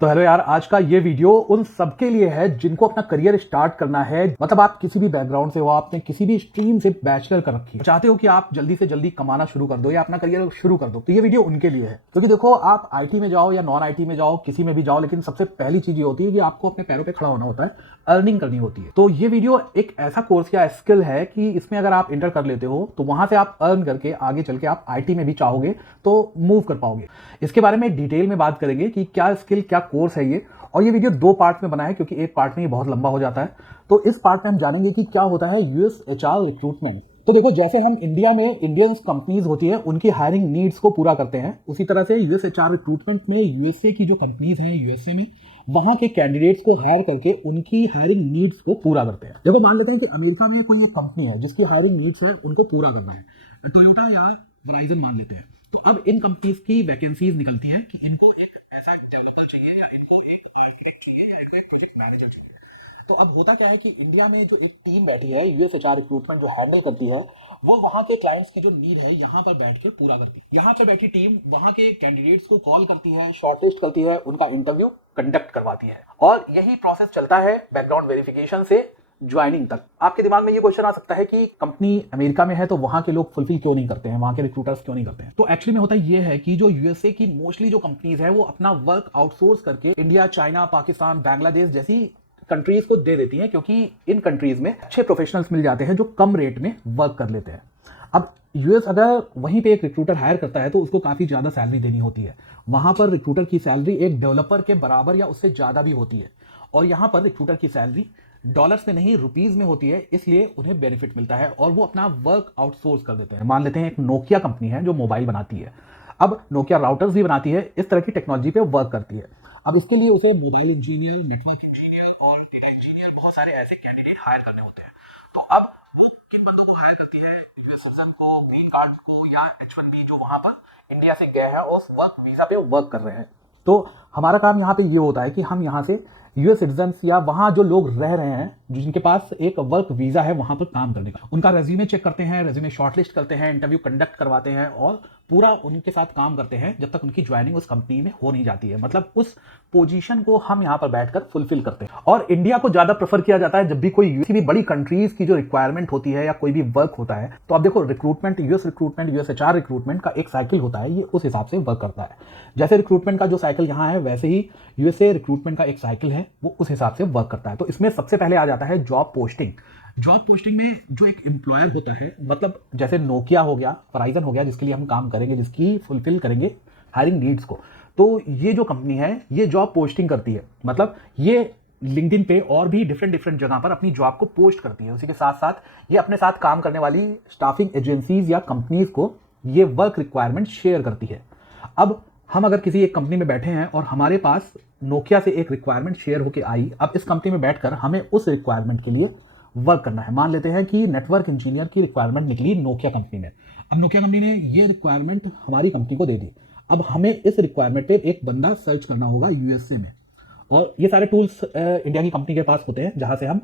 तो हेलो यार, आज का ये वीडियो उन सबके लिए है जिनको अपना करियर स्टार्ट करना है। मतलब आप किसी भी बैकग्राउंड से हो, आपने किसी भी स्ट्रीम से बैचलर कर रखी है, चाहते हो कि आप जल्दी से जल्दी कमाना शुरू कर दो या अपना करियर शुरू कर दो, तो ये वीडियो उनके लिए है। क्योंकि देखो, आप आईटी में जाओ या नॉन आईटी में जाओ, किसी में भी जाओ, लेकिन सबसे पहली चीज ये होती है कि आपको अपने पैरों पर खड़ा होना होता है, अर्निंग करनी होती है। तो ये वीडियो एक ऐसा कोर्स या स्किल है कि इसमें अगर आप इंटर कर लेते हो तो वहां से आप अर्न करके आगे चल के आप आईटी में भी चाहोगे तो मूव कर पाओगे। इसके बारे में डिटेल में बात करेंगे कि क्या स्किल, क्या कोर्स है ये। और ये वीडियो दो पार्ट में बना है क्योंकि एक पार्ट में ये बहुत लंबा हो जाता है। तो इस पार्ट में हम जानेंगे कि क्या होता है यूएस एचआर रिक्रूटमेंट। तो देखो, जैसे हम इंडिया में इंडियंस कंपनीज होती है उनकी हायरिंग नीड्स को पूरा करते हैं, उसी तरह से यूएस एचआर रिक्रूटमेंट में यूएसए की जो कंपनीज हैं यूएसए में, वहां के कैंडिडेट्स को हायर करके उनकी हायरिंग नीड्स को पूरा करते हैं। देखो, मान लेते हैं कि अमेरिका में कोई एक कंपनी है जिसकी हायरिंग नीड्स है उनको पूरा करना है, टोयोटा या वराइजन मान लेते हैं। तो अब इन कंपनीज की वैकेंसीज निकलती है कि इनको एक ऐसा डेवलपर चाहिए या इनको एक आर्किटेक्ट चाहिए या इनको एक प्रोजेक्ट मैनेजर चाहिए। तो अब होता क्या है कि इंडिया में जो एक टीम बैठी है यूएस एचआर रिक्रूटमेंट जो हैंडल करती है, वो वहां के क्लाइंट्स की जो नीड है यहाँ पर बैठकर पूरा करती है। यहाँ पर बैठी टीम वहां के कैंडिडेट्स को कॉल करती है, शॉर्टलिस्ट करती है, उनका इंटरव्यू कंडक्ट करवाती है, और यही प्रोसेस चलता है बैकग्राउंड वेरिफिकेशन से ज्वाइनिंग तक। आपके दिमाग में ये क्वेश्चन आ सकता है कि कंपनी अमेरिका में है तो वहां के लोग फुलफिल क्यों नहीं करते हैं, वहां के रिक्रूटर्स क्यों नहीं करते हैं। तो एक्चुअली में होता ये है कि जो यूएसए की मोस्टली जो कंपनीज है वो अपना वर्क आउटसोर्स करके इंडिया, चाइना, पाकिस्तान, बांग्लादेश जैसी कंट्रीज को दे देती हैं, क्योंकि इन कंट्रीज में अच्छे प्रोफेशनल्स मिल जाते हैं जो कम रेट में वर्क कर लेते हैं। अब यूएस अगर वहीं पे एक रिक्रूटर हायर करता है तो उसको काफी ज्यादा सैलरी देनी होती है। वहां पर रिक्रूटर की सैलरी एक डेवलपर के बराबर या उससे ज्यादा भी होती है, और यहां पर रिक्रूटर की सैलरी डॉलर्स में नहीं रुपीज में होती है, इसलिए उन्हें बेनिफिट मिलता है और वो अपना वर्क आउटसोर्स कर देते हैं। मान लेते हैं एक नोकिया कंपनी है जो मोबाइल बनाती है। अब नोकिया राउटर्स भी बनाती है, इस तरह की टेक्नोलॉजी पे वर्क करती है। अब इसके लिए उसे मोबाइल इंजीनियर, नेटवर्क इंजीनियर और डेटा इंजीनियर, बहुत सारे ऐसे कैंडिडेट हायर करने होते हैं। तो अब वो किन बंदों को हायर करती है? यूएस सिटीजन को, ग्रीन कार्ड को, या H1B जो वहां पर इंडिया से गए हैं और उस वर्क वीजा पे वर्क कर रहे हैं। तो हमारा काम यहाँ पे ये होता है कि हम यहाँ से यूएस सिटीजन्स या वहां जो लोग रह रहे हैं, जिनके पास एक वर्क वीजा है वहां पर काम करने का, उनका रेज्यूमे चेक करते हैं, रेज्यूमे शॉर्टलिस्ट करते हैं, इंटरव्यू कंडक्ट करवाते हैं और पूरा उनके साथ काम करते हैं जब तक उनकी ज्वाइनिंग उस कंपनी में हो नहीं जाती है। मतलब उस पोजीशन को हम यहाँ पर बैठकर फुलफिल करते हैं। और इंडिया को ज्यादा प्रेफर किया जाता है जब भी कोई किसी भी बड़ी कंट्रीज की जो रिक्वायरमेंट होती है या कोई भी वर्क होता है। तो आप देखो, रिक्रूटमेंट, यूएस एचआर रिक्रूटमेंट का एक साइकिल होता है, ये उस हिसाब से वर्क करता है। जैसे रिक्रूटमेंट का जो साइकिल यहाँ है, वैसे ही यूएसए रिक्रूटमेंट का एक साइकिल है, वो उस हिसाब से वर्क करता है। तो इसमें सबसे पहले आ जाता है जॉब पोस्टिंग। जॉब पोस्टिंग में जो एक एम्प्लॉयर होता है, मतलब जैसे नोकिया हो गया, वराइजन हो गया, जिसके लिए हम काम करेंगे, जिसकी फुलफिल करेंगे हायरिंग नीड्स को, तो ये जो कंपनी है ये जॉब पोस्टिंग करती है। मतलब ये लिंक्डइन पे और भी डिफरेंट डिफरेंट जगह पर अपनी जॉब को पोस्ट करती है। उसी के साथ साथ ये अपने साथ काम करने वाली स्टाफिंग एजेंसीज या कंपनीज को ये वर्क रिक्वायरमेंट शेयर करती है। अब हम अगर किसी एक कंपनी में बैठे हैं और हमारे पास नोकिया से एक रिक्वायरमेंट शेयर होकर आई, अब इस कंपनी में बैठकर हमें उस रिक्वायरमेंट के लिए वर्क करना है। मान लेते हैं कि नेटवर्क इंजीनियर की रिक्वायरमेंट निकली नोकिया कंपनी में। अब नोकिया कंपनी ने ये रिक्वायरमेंट हमारी कंपनी को दे दी। अब हमें इस रिक्वायरमेंट पे एक बंदा सर्च करना होगा यूएसए में, और ये सारे टूल्स इंडिया की कंपनी के पास होते हैं जहां से हम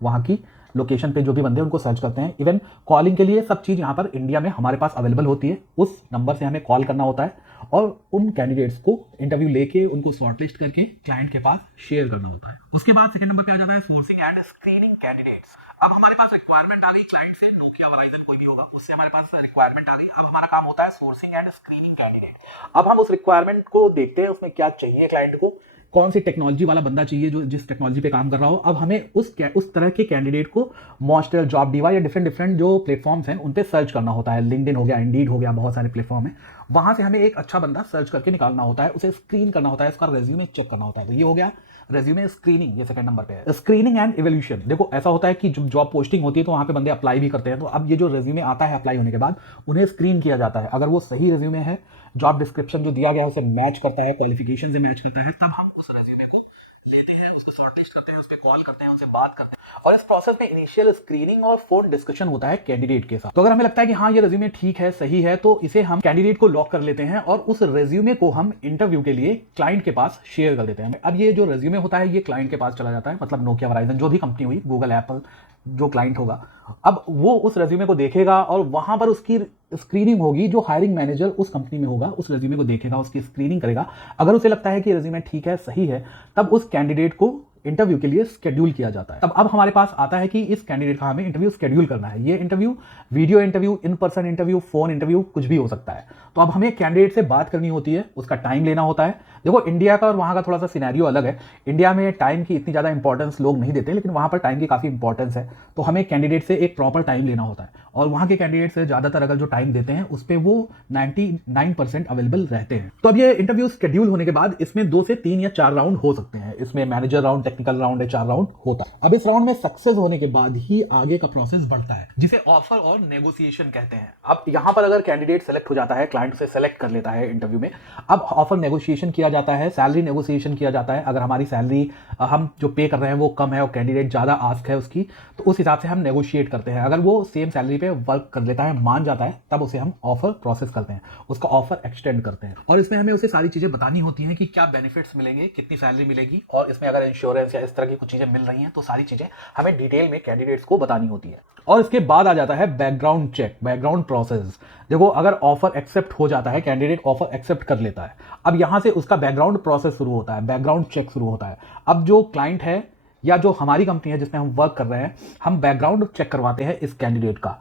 वहां की लोकेशन पे जो भी बंदे उनको सर्च करते हैं। इवन कॉलिंग के लिए सब चीज़ यहाँ पर इंडिया में हमारे पास अवेलेबल होती है। उस नंबर से हमें कॉल करना होता है और उन कैंडिडेट्स को इंटरव्यू लेके उनको शॉर्टलिस्ट करके क्लाइंट के पास शेयर करना होता है। उसके बाद सेकंड नंबर पे आ जाता है सोर्सिंग एंड स्क्रीनिंग कैंडिडेट्स। अब हमारे पास रिक्वायरमेंट आ गई क्लाइंट से, नोकिया, वराइजन कोई भी होगा, उससे हमारे पास रिक्वायरमेंट आ गई। अब हमारा काम होता है सोर्सिंग एंड स्क्रीनिंग कैंडिडेट। अब हम उस रिक्वायरमेंट को देखते हैं, उसमें क्या चाहिए क्लाइंट को, कौन सी टेक्नोलॉजी वाला बंदा चाहिए जो जिस टेक्नोलॉजी पे काम कर रहा हो। अब हमें उस तरह के कैंडिडेट को मॉन्स्टर, जॉब डिवा या डिफरेंट डिफरेंट जो प्लेटफॉर्म्स हैं उन पे सर्च करना होता है। लिंक्डइन हो गया, इंडीड हो गया, बहुत सारे प्लेटफॉर्म है, वहां से हमें एक अच्छा बंदा सर्च करके निकालना होता है, उसे स्क्रीन करना होता है, उसका रेज्यूमे चेक करना होता है। तो ये हो गया रेज्यूमे स्क्रीनिंग, ये सेकंड नंबर पे है। स्क्रीनिंग एंड इवोल्यूशन, देखो ऐसा होता है कि जब जॉब पोस्टिंग होती है तो वहां पे बंदे अप्लाई भी करते हैं। तो अब ये जो रेज्यूमे आता है अप्लाई होने के बाद, उन्हें स्क्रीन किया जाता है। अगर वो सही रेज्यूमे है, जॉब डिस्क्रिप्शन जो दिया गया है उसे मैच करता है, क्वालिफिकेशन से मैच करता है, तब हम उस रेज्यूमे को लेते हैं, उसका शॉर्टलिस्ट करते हैं, उस पर कॉल करते हैं, उनसे बात करते हैं, और इस प्रोसेस में इनिशियल स्क्रीनिंग और फोन डिस्कशन होता है कैंडिडेट के साथ। तो अगर हमें लगता है कि हाँ ये रेज्यूमे ठीक है, सही है, तो इसे हम कैंडिडेट को लॉक कर लेते हैं और उस रेज्यूमे को हम इंटरव्यू के लिए क्लाइंट के पास शेयर कर देते हैं। अब ये जो रेज्यूमे होता है ये क्लाइंट के पास चला जाता है, मतलब नोकिया, वराइजन जो भी कंपनी हुई, गूगल, एप्पल, जो क्लाइंट होगा, अब वो उस रेज्यूमे को देखेगा और वहां पर उसकी स्क्रीनिंग होगी, जो हायरिंग मैनेजर उस कंपनी में होगा उस रेज्यूमे को देखेगा, उसकी स्क्रीनिंग करेगा। अगर उसे लगता है कि रेज्यूमे ठीक है, सही है, तब उस कैंडिडेट को इंटरव्यू के लिए शेड्यूल किया जाता है। तब अब हमारे पास आता है कि इस कैंडिडेट का हमें इंटरव्यू शेड्यूल करना है। ये interview video interview, in person interview, phone interview, कुछ भी हो सकता है। तो अब हमें कैंडिडेट से बात करनी होती है, उसका टाइम लेना होता है। देखो, इंडिया का और वहाँ का थोड़ा सा सिनेरियो अलग है। इंडिया में टाइम की इतनी ज़्यादा इंपॉर्टेंस लोग नहीं देते, लेकिन वहाँ पर टाइम की काफ़ी इंपॉर्टेंस है। तो हमें कैंडिडेट से एक प्रॉपर टाइम लेना होता है, और वहाँ के कैंडिडेट से ज़्यादातर अगर जो टाइम देते हैं उस पर वो 99% अवेलेबल रहते हैं। तो अब ये इंटरव्यू शेड्यूल होने के बाद इसमें 2 से 3 या 4 राउंड हो सकते हैं। इसमें मैनेजर राउंड, टेक्निकल राउंड है, 4 राउंड होता है। अब इस राउंड में सक्सेस होने के बाद ही आगे का प्रोसेस बढ़ता है, जिसे ऑफर और नेगोशिएशन कहते हैं। अब यहाँ पर अगर कैंडिडेट सेलेक्ट हो जाता है, क्लाइंट उसे सेलेक्ट कर लेता है इंटरव्यू में, अब ऑफर नेगोशिएशन किया जाता है, सैलरी नेगोशिएशन किया जाता है। अगर हमारी सैलरी हम जो पे कर रहे हैं वो कम है और कैंडिडेट ज़्यादा आस्क है उसकी, तो उस हिसाब से हम नेगोशिएट करते हैं। अगर वो सेम सैलरी पे वर्क कर लेता है, मान जाता है, तब उसे हम ऑफर प्रोसेस करते हैं, उसका ऑफर एक्सटेंड करते हैं। और इसमें हमें उसे सारी चीज़ें बतानी होती हैं कि क्या बेनिफिट्स मिलेंगे, कितनी सैलरी मिलेगी, और इसमें अगर इंश्योरेंस या इस तरह की कुछ चीज़ें मिल रही हैं तो सारी चीज़ें हमें डिटेल में कैंडिडेट्स को बतानी होती है। और इसके बाद आ जाता है बैकग्राउंड चेक, बैकग्राउंड प्रोसेस। देखो, अगर ऑफर एक्सेप्ट हो जाता है, कैंडिडेट ऑफर एक्सेप्ट कर लेता है, अब यहां से उसका बैकग्राउंड प्रोसेस शुरू होता है, बैकग्राउंड चेक शुरू होता है। अब जो क्लाइंट है या जो हमारी कंपनी है जिसमें हम वर्क कर रहे हैं, हम बैकग्राउंड चेक करवाते हैं इस कैंडिडेट का।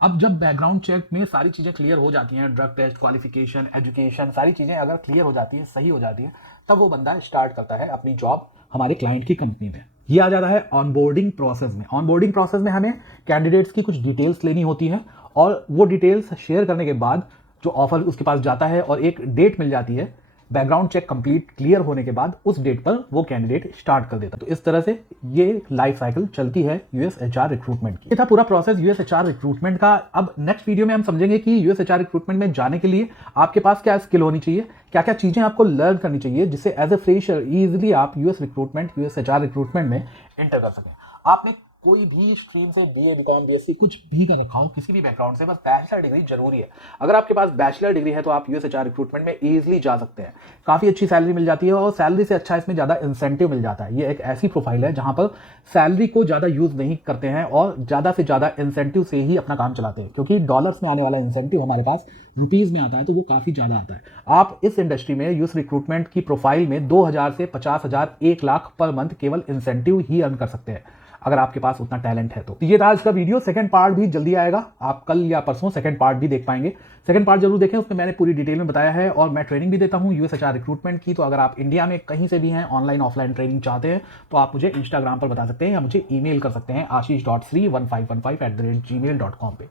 अब जब बैकग्राउंड चेक में सारी चीज़ें क्लियर हो जाती हैं, ड्रग टेस्ट, क्वालिफिकेशन, एजुकेशन, सारी चीज़ें अगर क्लियर हो जाती हैं, सही हो जाती हैं, तब वो बंदा स्टार्ट करता है अपनी जॉब हमारे क्लाइंट की कंपनी में। ये आ जाता है ऑनबोर्डिंग प्रोसेस में। ऑनबोर्डिंग प्रोसेस में हमें कैंडिडेट्स की कुछ डिटेल्स लेनी होती है, और वो डिटेल्स शेयर करने के बाद जो ऑफर उसके पास जाता है और एक डेट मिल जाती है, बैकग्राउंड चेक कंप्लीट क्लियर होने के बाद उस डेट पर वो कैंडिडेट स्टार्ट कर देता है। तो इस तरह से ये लाइफ साइकिल चलती है यूएस एचआर रिक्रूटमेंट की। ये था पूरा प्रोसेस यूएस एचआर रिक्रूटमेंट का। अब नेक्स्ट वीडियो में हम समझेंगे कि यूएस एचआर रिक्रूटमेंट में जाने के लिए आपके पास क्या स्किल होनी चाहिए, क्या क्या चीजें आपको लर्न करनी चाहिए, जिससे एज ए फ्रेशर इजीली आप US recruitment, US HR recruitment में एंटर कर सकें। आपने कोई भी स्ट्रीम से बीए, बीकॉम, बीएससी कुछ भी कर रखा हो, किसी भी बैकग्राउंड से, बस बैचलर डिग्री जरूरी है। अगर आपके पास बैचलर डिग्री है तो आप यूएस एचआर रिक्रूटमेंट में इजीली जा सकते हैं। काफ़ी अच्छी सैलरी मिल जाती है, और सैलरी से अच्छा इसमें ज़्यादा इंसेंटिव मिल जाता है। ये एक ऐसी प्रोफाइल है जहाँ पर सैलरी को ज़्यादा यूज़ नहीं करते हैं और ज़्यादा से ज़्यादा इंसेंटिव से ही अपना काम चलाते हैं, क्योंकि डॉलर्स में आने वाला इंसेंटिव हमारे पास रुपीज़ में आता है, तो वो काफ़ी ज़्यादा आता है। आप इस इंडस्ट्री में यूएस रिक्रूटमेंट की प्रोफाइल में 2000 से 50,000, 1 लाख पर मंथ केवल इंसेंटिव ही अर्न कर सकते हैं, अगर आपके पास उतना टैलेंट है तो। ये था आज का वीडियो। सेकंड पार्ट भी जल्दी आएगा, आप कल या परसों सेकंड पार्ट भी देख पाएंगे। सेकंड पार्ट जरूर देखें, उसमें मैंने पूरी डिटेल में बताया है, और मैं ट्रेनिंग भी देता हूँ यूएस एचआर रिक्रूटमेंट की। तो अगर आप इंडिया में कहीं से भी हैं, ऑनलाइन ऑफलाइन ट्रेनिंग चाहते हैं, तो आप मुझे इंस्टाग्राम पर बता सकते हैं या मुझे ईमेल कर सकते हैं ashish.sri1515@gmail.com पे।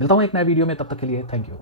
मिलता हूँ एक नए वीडियो में, तब तक के लिए थैंक यू।